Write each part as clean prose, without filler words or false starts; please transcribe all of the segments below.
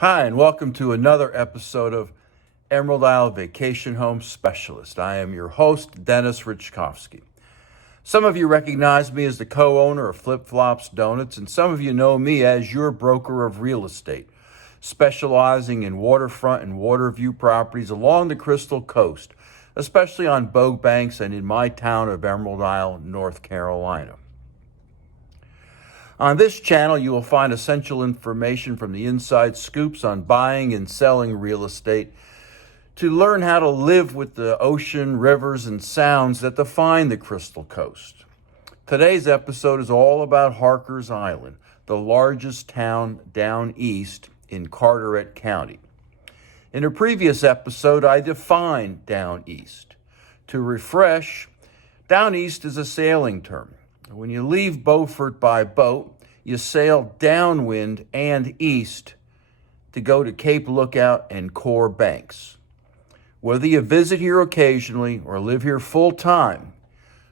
Hi, and welcome to another episode of Emerald Isle Vacation Home Specialist. I am your host, Dennis Richkovsky. Some of you recognize me as the co-owner of Flip Flops Donuts, and some of you know me as your broker of real estate, specializing in waterfront and water view properties along the Crystal Coast, especially on boat banks and in my town of Emerald Isle, North Carolina. On this channel, you will find essential information from the inside scoops on buying and selling real estate to learn how to live with the ocean, rivers, and sounds that define the Crystal Coast. Today's episode is all about HARKERS Island, the largest town down east in Carteret County. In a previous episode, I defined down east. To refresh, down east is a sailing term. When you leave Beaufort by boat, you sail downwind and east to go to Cape Lookout and Core Banks. Whether you visit here occasionally or live here full time,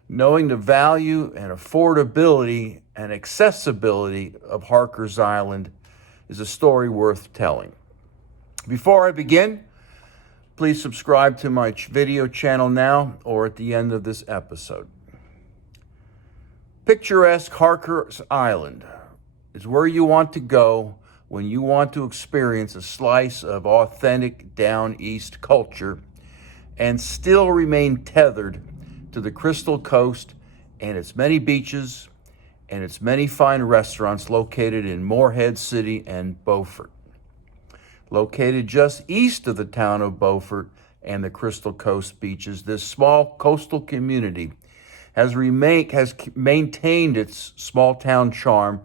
knowing the value and affordability and accessibility of HARKERS Island is a story worth telling. Before I begin, please subscribe to my video channel now or at the end of this episode. Picturesque HARKERS Island is where you want to go when you want to experience a slice of authentic down east culture and still remain tethered to the Crystal Coast and its many beaches and its many fine restaurants located in Morehead City and Beaufort. Located just east of the town of Beaufort and the Crystal Coast beaches, this small coastal community has maintained its small town charm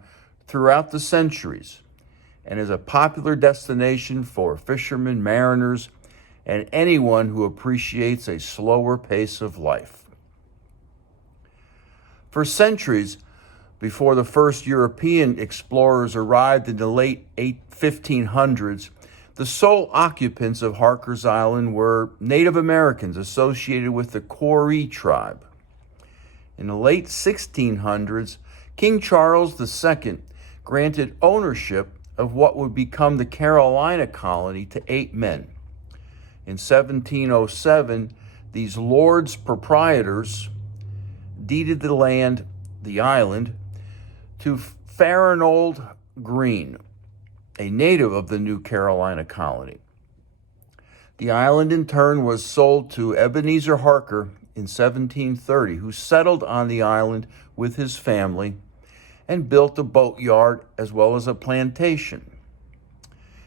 throughout the centuries and is a popular destination for fishermen, mariners, and anyone who appreciates a slower pace of life. For centuries before the first European explorers arrived in the late 1500s, the sole occupants of HARKERS Island were Native Americans associated with the Coree tribe. In the late 1600s, King Charles II granted ownership of what would become the Carolina colony to 8 men. In 1707, these lords proprietors deeded the island, to Farinold Green, a native of the new Carolina colony. The island in turn was sold to Ebenezer Harker in 1730, who settled on the island with his family and built a boatyard as well as a plantation.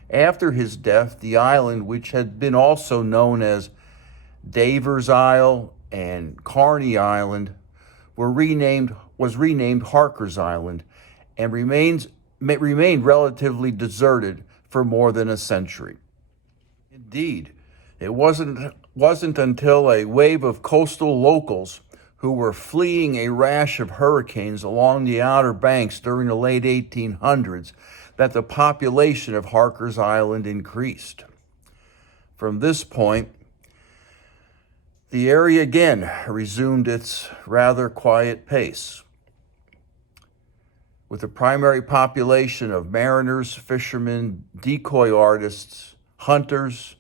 After his death, the island, which had been also known as Davers Isle and Carney Island, was renamed HARKERS Island and remained relatively deserted for more than a century. Indeed, it wasn't until a wave of coastal locals who were fleeing a rash of hurricanes along the Outer Banks during the late 1800s that the population of HARKERS Island increased. From this point, the area again resumed its rather quiet pace, with a primary population of mariners, fishermen, decoy artists, hunters,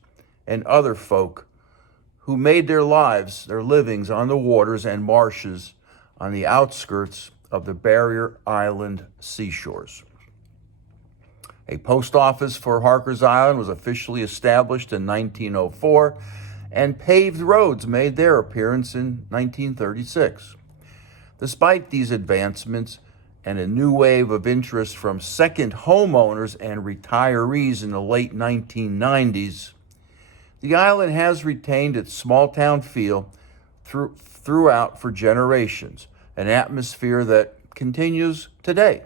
and other folk who made their livings on the waters and marshes on the outskirts of the barrier island seashores. A post office for HARKERS Island was officially established in 1904, and paved roads made their appearance in 1936. Despite these advancements and a new wave of interest from second homeowners and retirees in the late 1990s, the island has retained its small-town feel throughout for generations, an atmosphere that continues today.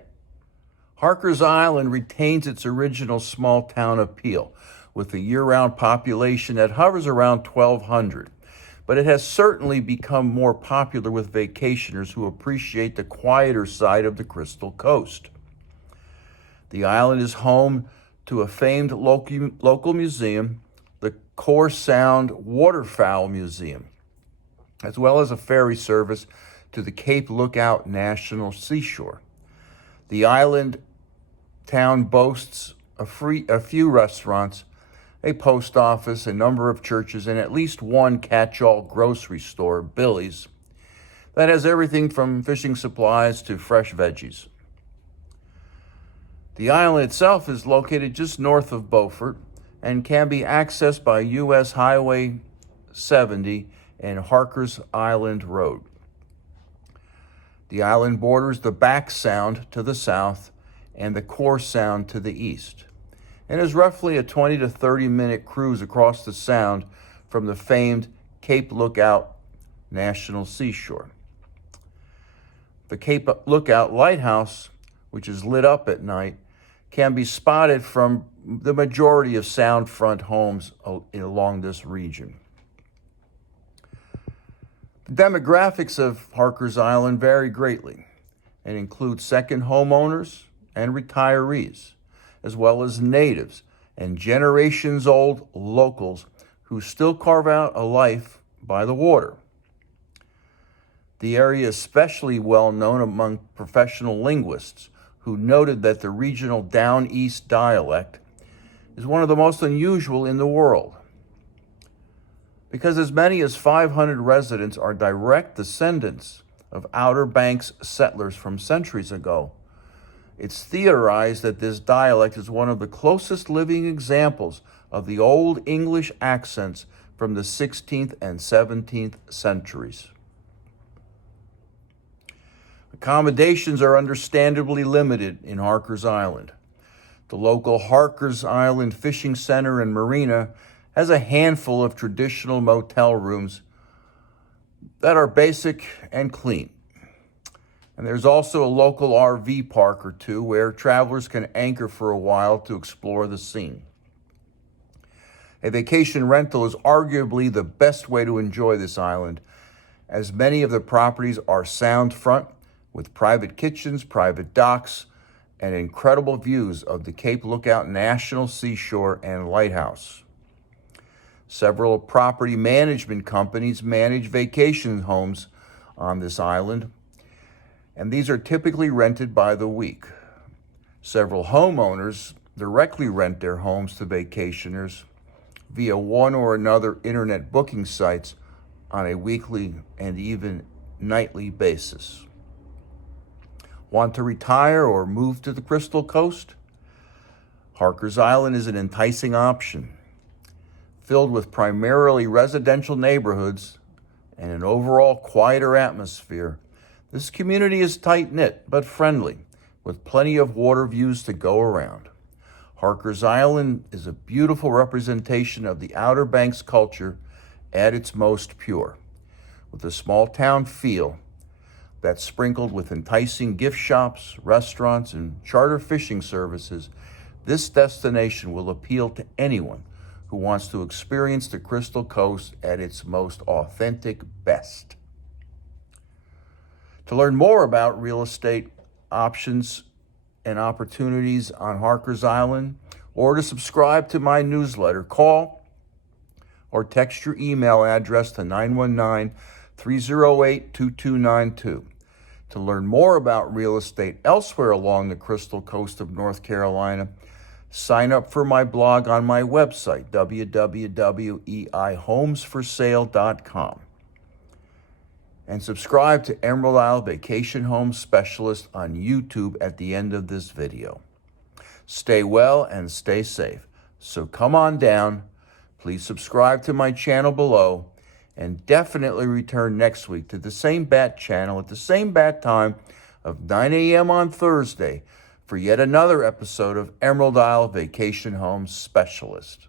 HARKERS Island retains its original small-town appeal, with a year-round population that hovers around 1,200, but it has certainly become more popular with vacationers who appreciate the quieter side of the Crystal Coast. The island is home to a famed local museum, the Core Sound Waterfowl Museum, as well as a ferry service to the Cape Lookout National Seashore. The island town boasts a few restaurants, a post office, a number of churches, and at least one catch-all grocery store, Billy's, that has everything from fishing supplies to fresh veggies. The island itself is located just north of Beaufort and can be accessed by U.S. Highway 70 and HARKERS Island Road. The island borders the Back Sound to the south and the Core Sound to the east, and is roughly a 20 to 30 minute cruise across the sound from the famed Cape Lookout National Seashore. The Cape Lookout Lighthouse, which is lit up at night, can be spotted from the majority of soundfront homes along this region. The demographics of HARKERS Island vary greatly and include second homeowners and retirees, as well as natives and generations-old locals who still carve out a life by the water. The area is especially well known among professional linguists who noted that the regional Down East dialect is one of the most unusual in the world. Because as many as 500 residents are direct descendants of Outer Banks settlers from centuries ago, it's theorized that this dialect is one of the closest living examples of the Old English accents from the 16th and 17th centuries. Accommodations are understandably limited in HARKERS Island. The local HARKERS Island Fishing Center and Marina has a handful of traditional motel rooms that are basic and clean. And there's also a local RV park or two where travelers can anchor for a while to explore the scene. A vacation rental is arguably the best way to enjoy this island, as many of the properties are sound front with private kitchens, private docks, and incredible views of the Cape Lookout National Seashore and Lighthouse. Several property management companies manage vacation homes on this island, and these are typically rented by the week. Several homeowners directly rent their homes to vacationers via one or another internet booking sites on a weekly and even nightly basis. Want to retire or move to the Crystal Coast? HARKERS Island is an enticing option. Filled with primarily residential neighborhoods and an overall quieter atmosphere, this community is tight-knit but friendly, with plenty of water views to go around. HARKERS Island is a beautiful representation of the Outer Banks culture at its most pure, with a small-town feel that's sprinkled with enticing gift shops, restaurants, and charter fishing services. This destination will appeal to anyone who wants to experience the Crystal Coast at its most authentic best. To learn more about real estate options and opportunities on HARKERS Island, or to subscribe to my newsletter, call or text your email address to 919-308-2292. To learn more about real estate elsewhere along the Crystal Coast of North Carolina, sign up for my blog on my website, www.eihomesforsale.com. And subscribe to Emerald Isle Vacation Home Specialist on YouTube at the end of this video. Stay well and stay safe. So come on down. Please subscribe to my channel below, and definitely return next week to the same bat channel at the same bat time of 9 a.m. on Thursday for yet another episode of Emerald Isle Vacation Home Specialist.